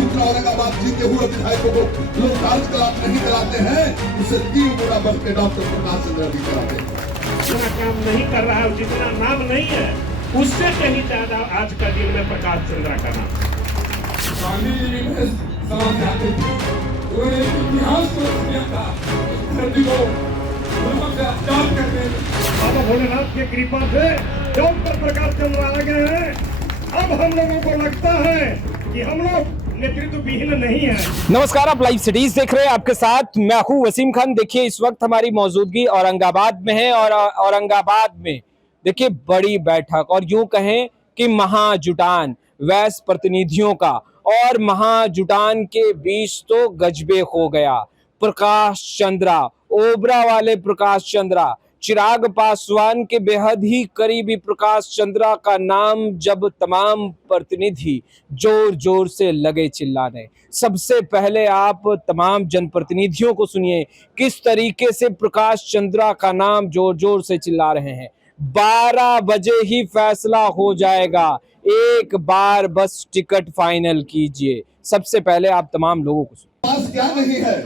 जितना औरंगाबाद जीते हुए विधायकों को लोग कार्यकलाप नहीं कराते हैं, उसे 3 गुना बढ़ के डॉक्टर प्रकाश चंद्र भी कराते हैं। जितना काम नहीं कर रहा है, जितना नाम नहीं है, उससे कहीं ज्यादा आज का दिन में प्रकाश चंद्र का नाम। गांधी जी भी समाज आते थे, उन्होंने इतिहास को किया था, धरती को से आजाद करने। बाबा भोलेनाथ की कृपा से डॉक्टर प्रकाश चंद्र आ गए हैं। अब हम लोगों को लगता है कि हम लोग नेतृत्व विहीन नहीं है। नमस्कार, आप लाइव सिटीज देख रहे हैं। आपके साथ मैं हूं वसीम खान। देखिए, इस वक्त हमारी मौजूदगी औरंगाबाद में है और औरंगाबाद में देखिए बड़ी बैठक और यूं कहें कि महाजुटान वैश्य प्रतिनिधियों का और महाजुटान के बीच तो गजबे हो गया। प्रकाश चंद्रा, ओबरा वाले प्रकाश चंद्रा, चिराग पासवान के बेहद ही करीबी प्रकाश चंद्रा का नाम जब तमाम प्रतिनिधि जोर जोर से लगे चिल्लाने। सबसे पहले आप तमाम जनप्रतिनिधियों को सुनिए किस तरीके से प्रकाश चंद्रा का नाम जोर जोर से चिल्ला रहे हैं। 12 बजे ही फैसला हो जाएगा, एक बार बस टिकट फाइनल कीजिए। सबसे पहले आप तमाम लोगों को पास क्या नहीं है,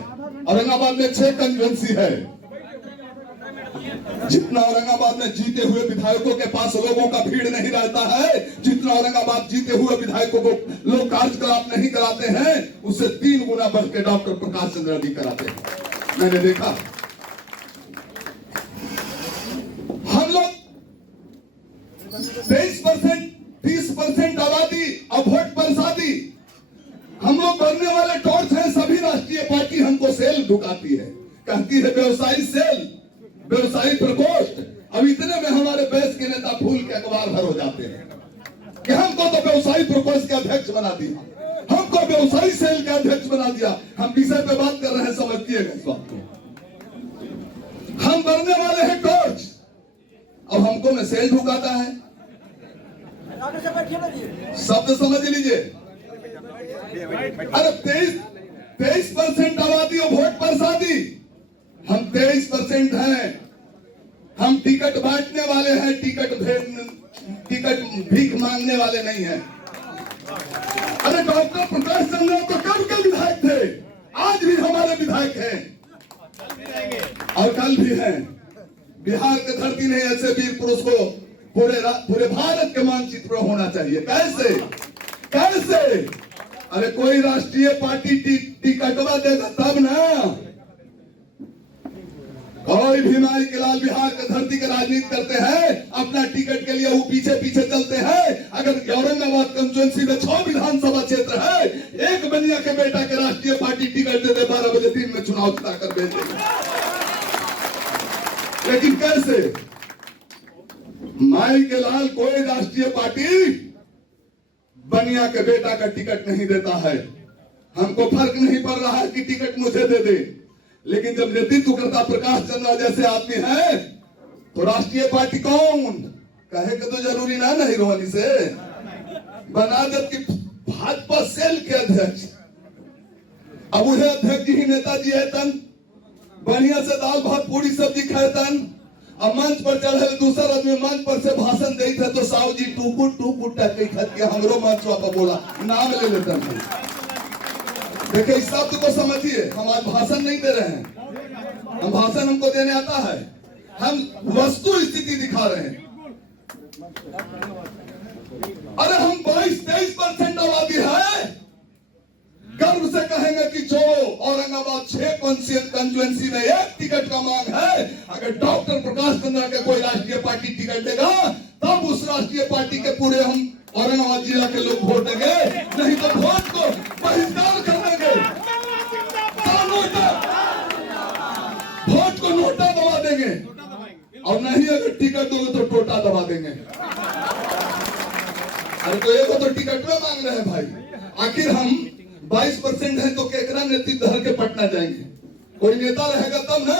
औरंगाबाद में 6 कंस्टिट्यूएंसी है। जितना औरंगाबाद में जीते हुए विधायकों के पास लोगों का भीड़ नहीं रहता है, जितना औरंगाबाद जीते हुए विधायकों को लोग कार्यकलाप नहीं कराते हैं, उससे 3 गुना बढ़ के डॉक्टर प्रकाश चंद्र भी कराते हैं। मैंने देखा हम लोग 23%, 30% आबादी और वोट परसादी, हम लोग बनने वाले टॉर्च हैं। सभी राष्ट्रीय पार्टी हमको सेल ढुकाती है, कहती है व्यवसायी सेल, व्यवसायी प्रकोष्ठ। अब इतने में हमारे देश के नेता फूल के अखबार भर हो जाते हैं कि हमको तो व्यवसायी प्रकोष्ठ के अध्यक्ष बना दिया, हमको व्यवसायी सेल के अध्यक्ष बना दिया। हम विषय पे बात कर रहे हैं, समझिएगा इस बात को। हम बनने वाले हैं टॉर्च, अब हमको में सेल ढुकाता है। शब्द समझ लीजिए। अरे 23% आबादी और वोट परसादी, हम 23% हैं। हम टिकट बांटने वाले हैं, टिकट भीख मांगने वाले नहीं हैं। अरे डॉक्टर प्रकाश चंद्र तो कब के विधायक थे, आज भी हमारे विधायक हैं और कल भी हैं। बिहार की धरती ने ऐसे वीर पुरुष को पूरे भारत के मानचित्र पर होना चाहिए। कैसे कैसे? अरे कोई राष्ट्रीय पार्टी टिकटवा देगा तब ना। कोई भी माई के लाल बिहार के धरती के राजनीति करते हैं, अपना टिकट के लिए वो पीछे पीछे चलते हैं। अगर औरंगाबाद कंस्टिट्यूएंसी में 6 विधानसभा क्षेत्र है, एक बनिया के बेटा के राष्ट्रीय पार्टी टिकट दे दे, 12 बजे दिन में चुनाव जिता कर भेज देंगे। लेकिन कैसे? माई के लाल कोई राष्ट्रीय पार्टी बनिया के बेटा का टिकट नहीं देता है। हमको फर्क नहीं पड़ रहा है कि टिकट मुझे दे दे, लेकिन जब नेतृत्व करता प्रकाश चंद्र जैसे आदमी है, तो राष्ट्रीय पार्टी कौन कहे कि तो जरूरी ना नहीं रोहनी से बना जबकि भाजपा सेल के अध्यक्ष। अब उन्हें अध्यक्ष ही नेताजी है तन बढ़िया से दाल भात पूरी सब्जी खाए तन। अब मंच पर चढ़े दूसरा आदमी मंच पर से भाषण दे थे तो साहु जी टूकू टक हमरो मंच पर बोला, नाम ले लेते हैं। देखिए इस शब्द को समझिए, हम आज भाषण नहीं दे रहे हैं, हम भाषण हमको देने आता है, हम वस्तु स्थिति दिखा रहे हैं। अरे हम 22-23% आबादी है, गर्व से कहेंगे कि जो औरंगाबाद 6 कंस्टिट्यूएंसी में 1 टिकट का मांग है, अगर डॉक्टर प्रकाश चंद्र के कोई राष्ट्रीय पार्टी टिकट देगा तब उस राष्ट्रीय पार्टी के पूरे हम औरंगाबाद जिला के लोग वोट देंगे, नहीं तो वोट को बहिष्कार कर देंगे। वोट को नोटा दबा देंगे और नहीं अगर टिकट दोगे तो टोटा दबा देंगे। अरे तो एक तो टिकट में मांग रहे हैं भाई। आखिर हम 22% है तो केकरा नेतृत्व धर के पटना जाएंगे? कोई नेता रहेगा तब ना।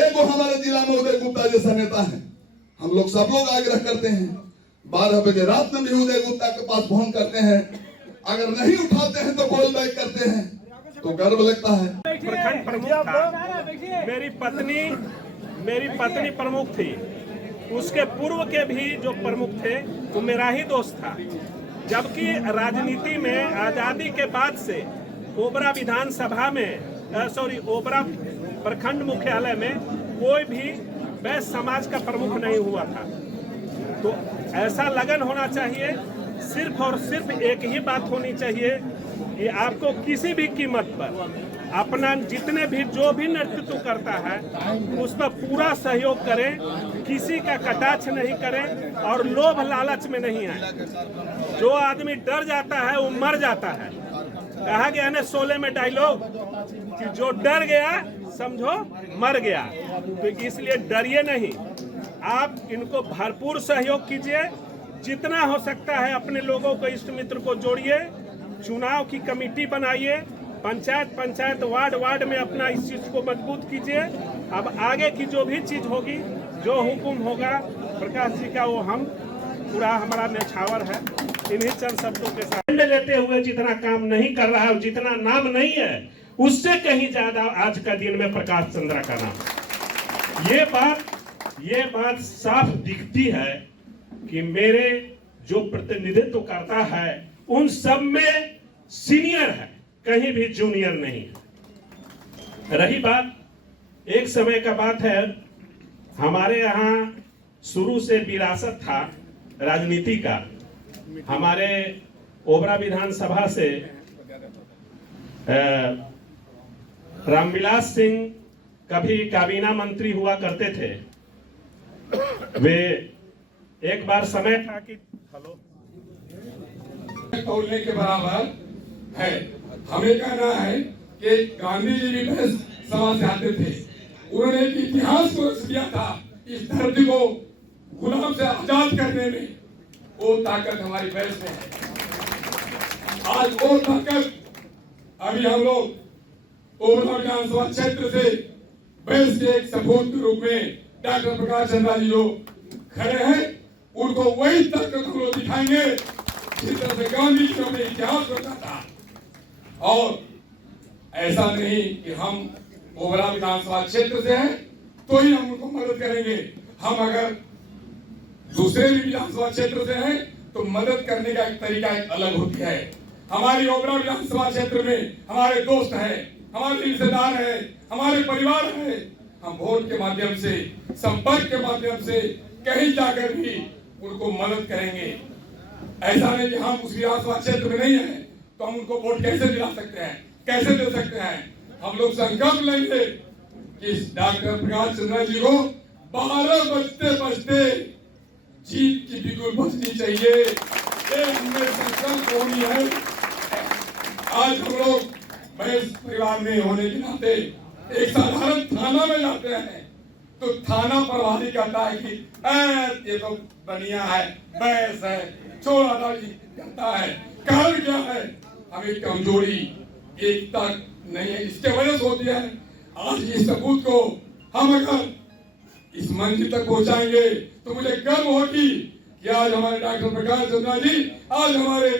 एगो हमारे जिला में उदय गुप्ता जैसा नेता है, हम लोग सब लोग आग्रह करते हैं, 12 बजे रात में भी उदय गुप्ता के पास फोन करते हैं, अगर नहीं उठाते हैं तो कॉल बैक करते हैं, तो गर्व लगता है। प्रखंड प्रमुख था, मेरी पत्नी प्रमुख थी, उसके पूर्व के भी जो प्रमुख थे वो मेरा ही दोस्त था। जबकि राजनीति में आजादी के बाद से ओबरा विधानसभा में ओबरा प्रखंड मुख्यालय में कोई भी वैश्य समाज का प्रमुख नहीं हुआ था। तो ऐसा लगन होना चाहिए, सिर्फ और सिर्फ एक ही बात होनी चाहिए कि आपको किसी भी कीमत पर अपना जितने भी जो भी नेतृत्व करता है उस पर पूरा सहयोग करें, किसी का कटाक्ष नहीं करें और लोभ लालच में नहीं आए। जो आदमी डर जाता है वो मर जाता है। कहा गया है ना शोले में डायलॉग कि जो डर गया समझो मर गया। तो इसलिए डरिए नहीं, आप इनको भरपूर सहयोग कीजिए, जितना हो सकता है अपने लोगों को, इष्ट मित्र को जोड़िए, चुनाव की कमेटी बनाइए, पंचायत वार्ड में अपना इस चीज को मजबूत कीजिए। अब आगे की जो भी चीज होगी, जो हुक्म होगा प्रकाश जी का, वो हम पूरा हमारा न्यौछावर है। इन्हीं चंद शब्दों के साथ लेते हुए जितना काम नहीं कर रहा है, जितना नाम नहीं है, उससे कहीं ज्यादा आज का दिन में प्रकाश चंद्रा का नाम। ये बात साफ दिखती है कि मेरे जो प्रतिनिधित्व करता है उन सब में सीनियर है, कहीं भी जूनियर नहीं है। रही बात, एक समय का बात है, हमारे यहाँ शुरू से विरासत था राजनीति का। हमारे ओबरा विधानसभा से रामविलास सिंह कभी काबीना मंत्री हुआ करते थे। वे एक बार समय था कि तोड़ने के बराबर है। हमें कहना है कि गांधी जी भी बहस समाज से आते थे, उन्होंने एक इतिहास को रच दिया था इस धरती को गुलाम से आजाद करने में। वो ताकत हमारी बहस में है। आज वो ताकत अभी हम लोग ओबरा विधानसभा क्षेत्र से बहस के एक सपूत के रूप में डॉक्टर प्रकाश चंद्रा जी जो खड़े हैं, उनको वही ताकत हम लोग दिखाएंगे जिस तरह से गांधी जी ने अपने इतिहास रखा था। और ऐसा नहीं कि हम ओबरा विधानसभा क्षेत्र से हैं तो ही हम उनको मदद करेंगे। हम अगर दूसरे भी विधानसभा क्षेत्र से हैं तो मदद करने का एक तरीका एक अलग होती है। हमारी ओबरा विधानसभा क्षेत्र में हमारे दोस्त हैं, हमारे रिश्तेदार हैं, हमारे परिवार हैं। हम वोट के माध्यम से, संपर्क के माध्यम से कहीं जाकर भी उनको मदद करेंगे। ऐसा नहीं कि हम उस विधानसभा क्षेत्र में नहीं है तो हम उनको वोट कैसे दिला सकते हैं, कैसे दे सकते हैं। हम लोग संकल्प लेंगे कि डॉक्टर प्रकाश चंद्रा जी को 12 बजते जीत की बिल्कुल बचनी चाहिए। ये हमें संकल्प होनी है। आज हम लोग बहस परिवार में होने के नाते एक साधारण थाना में जाते हैं तो थाना प्रभारी कहता है कि ये तो बढ़िया है, बहस है, छोड़ा कहता है। कारण क्या है? हमें कमजोरी, एकता नहीं है, इसके वजह से होती है। आज इस सबूत को हम अगर इस मंजिल तक पहुंचाएंगे तो मुझे गर्व होगी कि आज हमारे डॉक्टर प्रकाश चंद्रा जी आज हमारे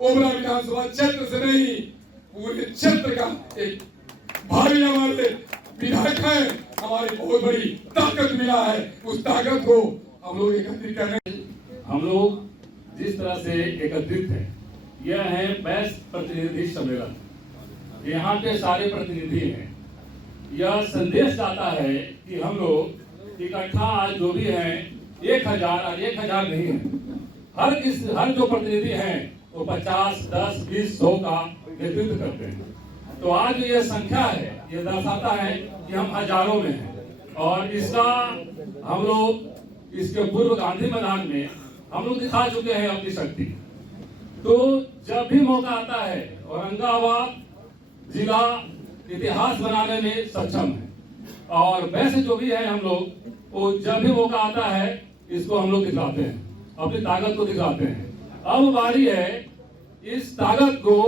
ओबरा विधानसभा क्षेत्र से नहीं, पूरे क्षेत्र का एक भारी हमारे विधायक है। हमारी बहुत बड़ी ताकत मिला है, उस ताकत को हम लोग एकत्रित करने। हम लोग जिस तरह से एकत्रित हैं, यह है बेस्ट प्रतिनिधि सम्मेलन। यहाँ के सारे प्रतिनिधि हैं। यह संदेश जाता है कि हम लोग इकट्ठा आज जो भी हैं 1000 और 1000 नहीं है। हर जो प्रतिनिधि हैं वो 50, 10, 20, 100 का नेतृत्व करते हैं। तो आज यह संख्या है, ये दर्शाता है कि हम हजारों में हैं। और इसका हम लोग इसके पूर्व गांधी मैदान में हम लोग दिखा चुके हैं अपनी शक्ति। तो जब भी मौका आता है, औरंगाबाद जिला इतिहास बनाने में सक्षम है। और वैसे जो भी है हम लोग, वो जब भी मौका आता है इसको हम लोग दिखाते हैं, अपनी ताकत को दिखाते हैं। अब बारी है इस ताकत को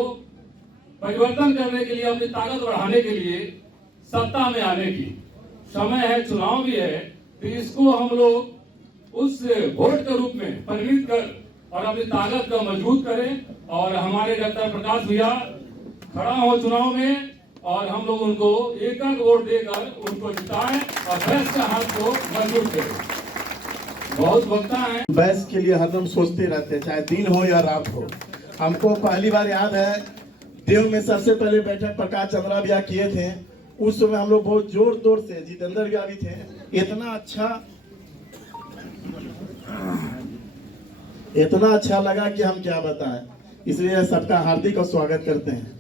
परिवर्तन करने के लिए, अपनी ताकत बढ़ाने के लिए सत्ता में आने की। समय है, चुनाव भी है, तो इसको हम लोग उस वोट के रूप में परिणित कर और अपनी ताकत को मजबूत करें। और हमारे डॉक्टर प्रकाश भैया खड़ा हो चुनाव में और हम लोग उनको एक वोट देकर उनको जिताएं और बहस के हाथ को मजबूत करें। बहुत वक्ता है। बैस के लिए हरदम सोचते रहते हैं, चाहे दिन हो या रात हो। हमको पहली बार याद है देव में सबसे पहले बैठक प्रकाश चंद्रा भैया किए थे। उस समय हम लोग बहुत जोर तोर से, जितेंद्र भैया भी थे, इतना अच्छा लगा कि हम क्या बताएं। इसलिए सबका हार्दिक स्वागत करते हैं।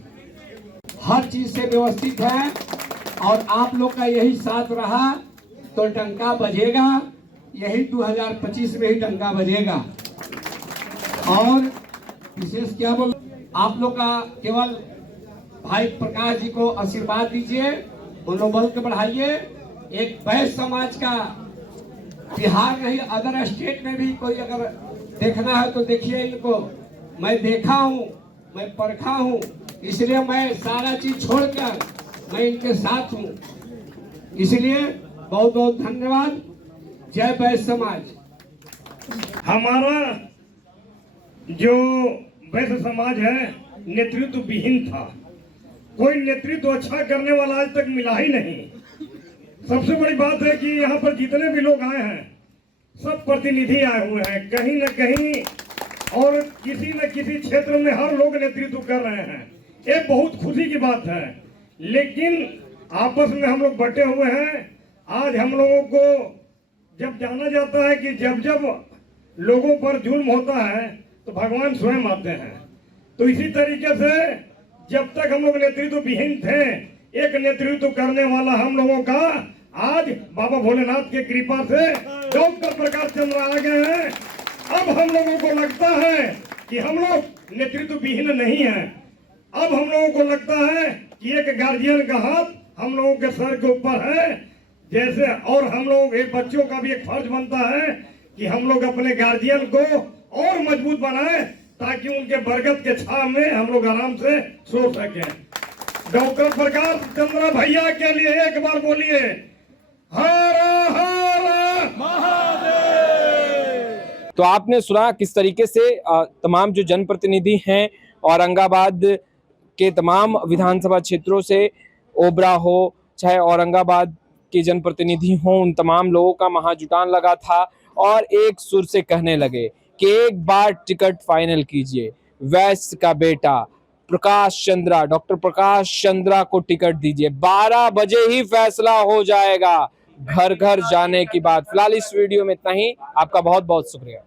हर चीज से व्यवस्थित है और आप लोग का यही साथ रहा तो डंका बजेगा, यही 2025 में ही डंका बजेगा। और विशेष क्या बोल, आप लोग का केवल भाई प्रकाश जी को आशीर्वाद दीजिए, मनोबल को बढ़ाइए। एक वैश्य समाज का बिहार नहीं अदर स्टेट में भी कोई अगर देखना है तो देखिए इनको। मैं देखा हूँ, मैं परखा हूँ, इसलिए मैं सारा चीज छोड़कर मैं इनके साथ हूँ। इसलिए बहुत बहुत धन्यवाद। जय वैश्य समाज। हमारा जो वैश्य समाज है नेतृत्व विहीन था, कोई नेतृत्व अच्छा करने वाला आज तक मिला ही नहीं। सबसे बड़ी बात है कि यहाँ पर जितने भी लोग आए हैं सब प्रतिनिधि आए हुए हैं, कहीं न कहीं और किसी न किसी क्षेत्र में हर लोग नेतृत्व कर रहे हैं। ये बहुत खुशी की बात है। लेकिन आपस में हम लोग बटे हुए हैं। आज हम लोगों को जब जाना जाता है कि जब जब लोगों पर जुल्म होता है तो भगवान स्वयं आते हैं। तो इसी तरीके से जब तक हम लोग नेतृत्व विहीन थे, एक नेतृत्व करने वाला हम लोगों का आज बाबा भोलेनाथ की कृपा से डॉक्टर प्रकाश चंद्र आ गए हैं। अब हम लोगों को लगता है कि हम लोग नेतृत्व विहीन नहीं है। अब हम लोगों को लगता है कि एक गार्जियन का हाथ हम लोगों के सर के ऊपर है जैसे, और हम लोग एक बच्चों का भी एक फर्ज बनता है कि हम लोग अपने गार्जियन को और मजबूत बनाएं ताकि उनके बरगद के छाव में हम लोग आराम से सो सकें। डॉक्टर प्रकाश चंद्र भैया के लिए एक बार बोलिए हर हर महादेव। तो आपने सुना किस तरीके से तमाम जो जनप्रतिनिधि हैं औरंगाबाद के तमाम विधानसभा क्षेत्रों से, ओबरा हो चाहे औरंगाबाद के जनप्रतिनिधि हों, उन तमाम लोगों का महाजुटान लगा था और एक सुर से कहने लगे कि एक बार टिकट फाइनल कीजिए, वैश्य का बेटा प्रकाश चंद्रा, डॉक्टर प्रकाश चंद्रा को टिकट दीजिए। 12 बजे ही फैसला हो जाएगा घर घर जाने की बात। फिलहाल इस वीडियो में इतना ही। आपका बहुत बहुत शुक्रिया।